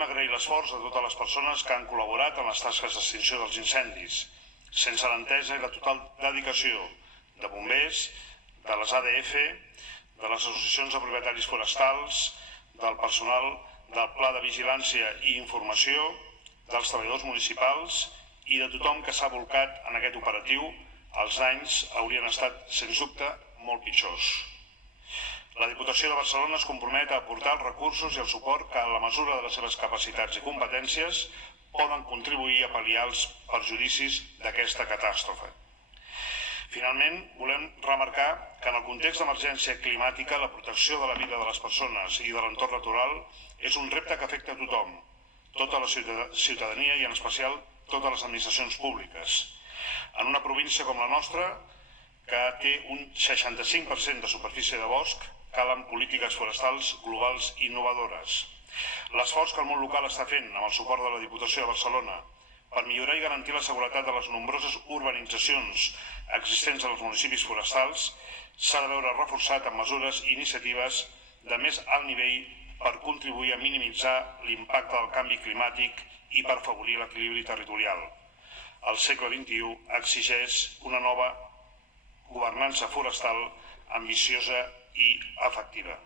Volem agrair l'esforç de totes les persones que han col·laborat en les tasques d'extinció dels incendis, sense l'entesa i la total dedicació de bombers, de les ADF, de les associacions de propietaris forestals, del personal del Pla de Vigilància i Informació, dels treballadors municipals i de tothom que s'ha volcat en aquest operatiu, els danys haurien estat, sens dubte, molt pitjors. La Diputació de Barcelona es compromet a aportar els recursos i el suport que, en la mesura de les seves capacitats i competències, poden contribuir a pal·liar els perjudicis d'aquesta catàstrofe. Finalment, volem remarcar que en el context d'emergència climàtica la protecció de la vida de les persones i de l'entorn natural és un repte que afecta a tothom, tota la ciutadania i en especial totes les administracions públiques. En una província com la nostra, que té un 65% de superfície de bosc, calen polítiques forestals globals i innovadores. L'esforç que el món local està fent amb el suport de la Diputació de Barcelona per millorar i garantir la seguretat de les nombroses urbanitzacions existents als municipis forestals s'ha de veure reforçat amb mesures i iniciatives de més alt nivell per contribuir a minimitzar l'impacte del canvi climàtic i per afavorir l'equilibri territorial. El segle XXI exigeix una nova governança forestal ambiciosa i efectiva.